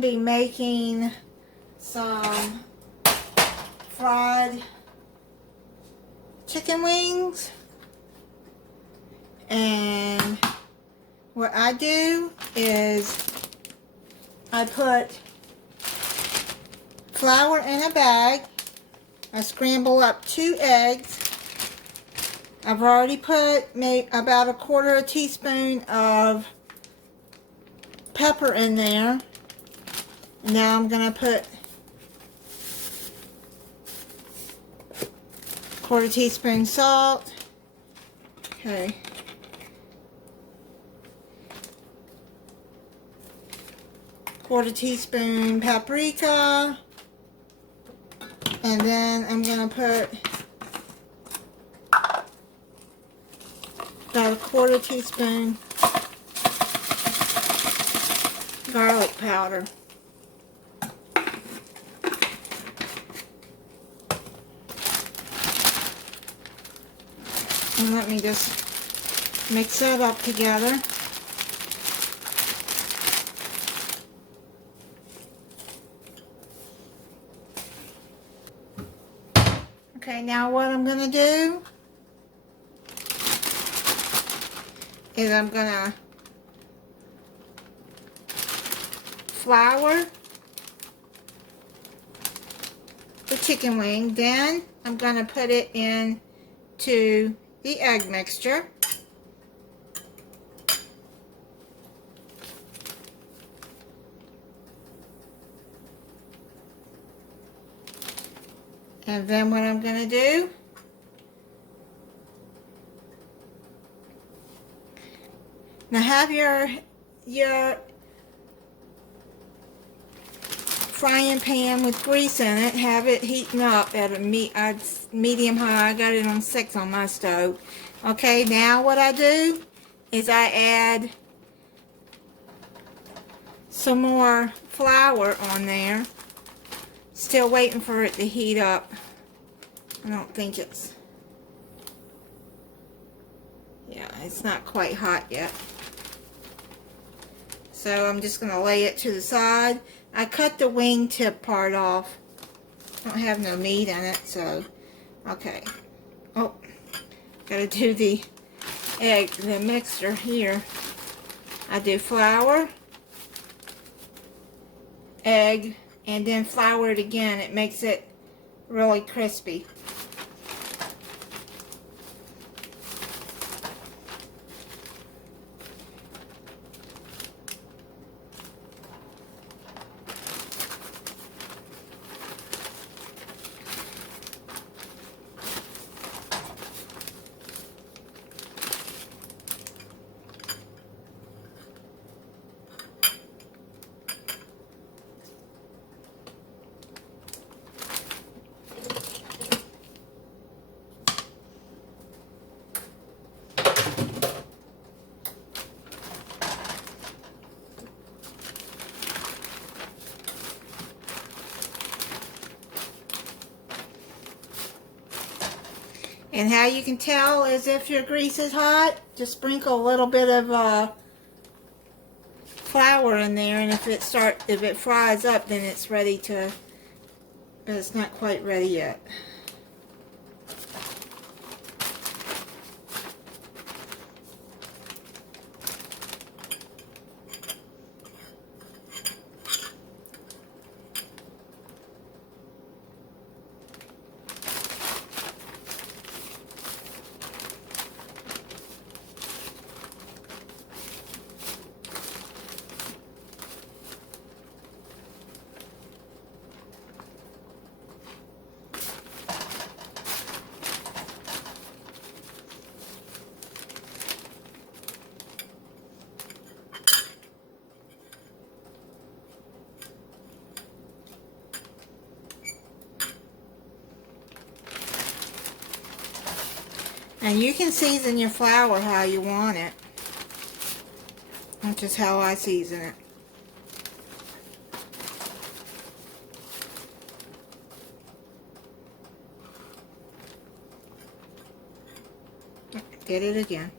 to be making some fried chicken wings. And what I do is I put flour in a bag. I scramble up 2 eggs. I've already put about a 1/4 teaspoon of pepper in there. And now I'm going to put 1/4 teaspoon salt. Okay. 1/4 teaspoon paprika. And then I'm going to put about a 1/4 teaspoon garlic powder. And let me just mix that up together. Okay, now what I'm going to do is I'm going to flour the chicken wing. Then I'm going to put it into the egg mixture. And then what I'm going to do now, have your frying pan with grease in it. Have it heating up at a medium high. I got it on 6 on my stove. Okay, now what I do is I add some more flour on there. Still waiting for it to heat up. I don't think it's not quite hot yet. So I'm just going to lay it to the side. I cut the wing tip part off. I don't have no meat in it, so okay. Oh, gotta do the mixture here. I do flour, egg, and then flour it again. It makes it really crispy. And how you can tell is if your grease is hot, just sprinkle a little bit of flour in there, and if it fries up, then it's ready to, but it's not quite ready yet. And you can season your flour how you want it. That's just how I season it. Did it again.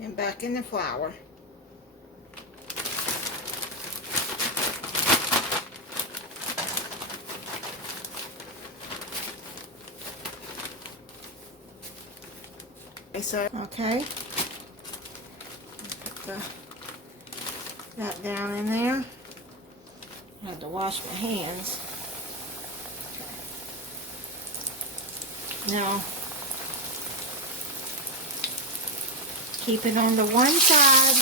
and back in the flour. Okay, put that down in there. I had to wash my hands. Now, keep it on the one side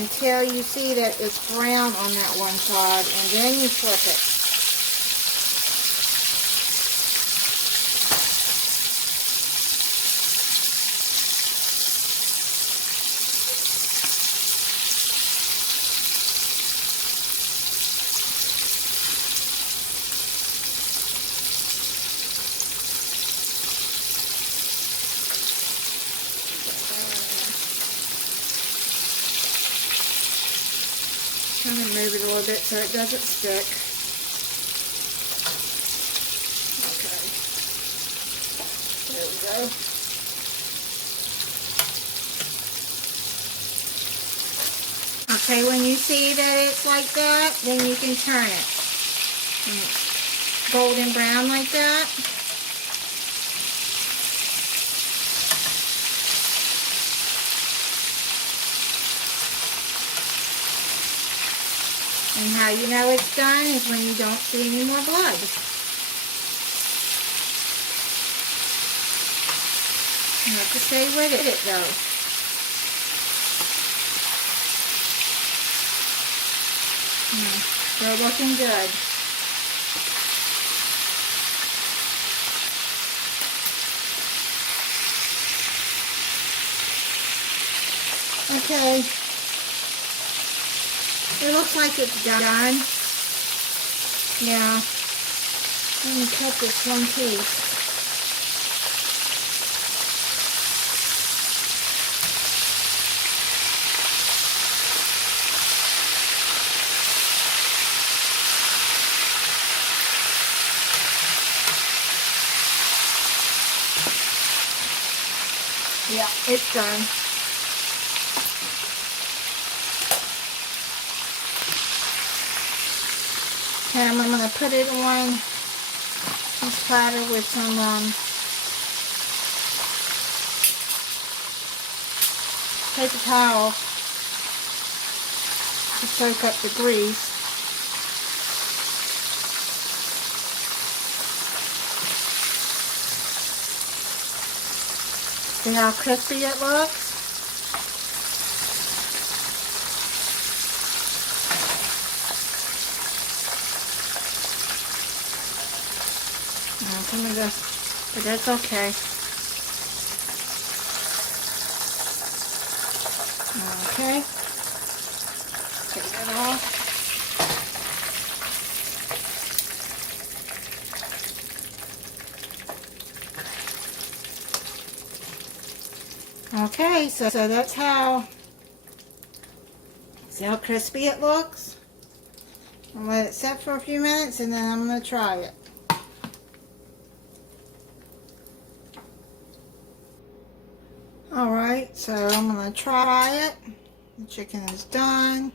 until you see that it's brown on that one side, and then you flip it. I'm going to move it a little bit so it doesn't stick. Okay. There we go. Okay, when you see that it's like that, then you can turn it. And it's golden brown like that. And how you know it's done is when you don't see any more blood. You have to stay with it though. They're looking good. Okay. It looks like it's done. Yeah. Let me cut this one piece. Yeah, it's done. And I'm going to put it on this platter with some paper towel to soak up the grease. See how crispy it looks? Some of this, but that's okay. Okay. Take that off. Okay, so that's how, see how crispy it looks? I'll let it set for a few minutes and then I'm going to try it. Alright, so I'm going to try it. The chicken is done.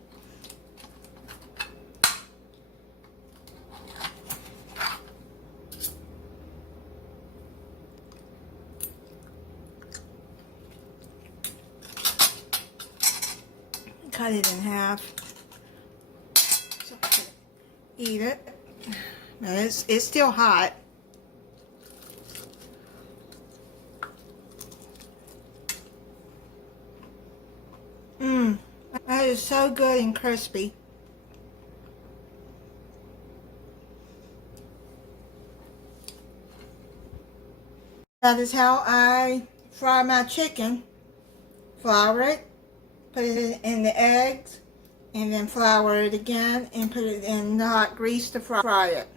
Cut it in half. So eat it. Now it's still hot. That is so good and crispy. That is how I fry my chicken. Flour it, put it in the eggs, and then flour it again and put it in the hot grease to fry it.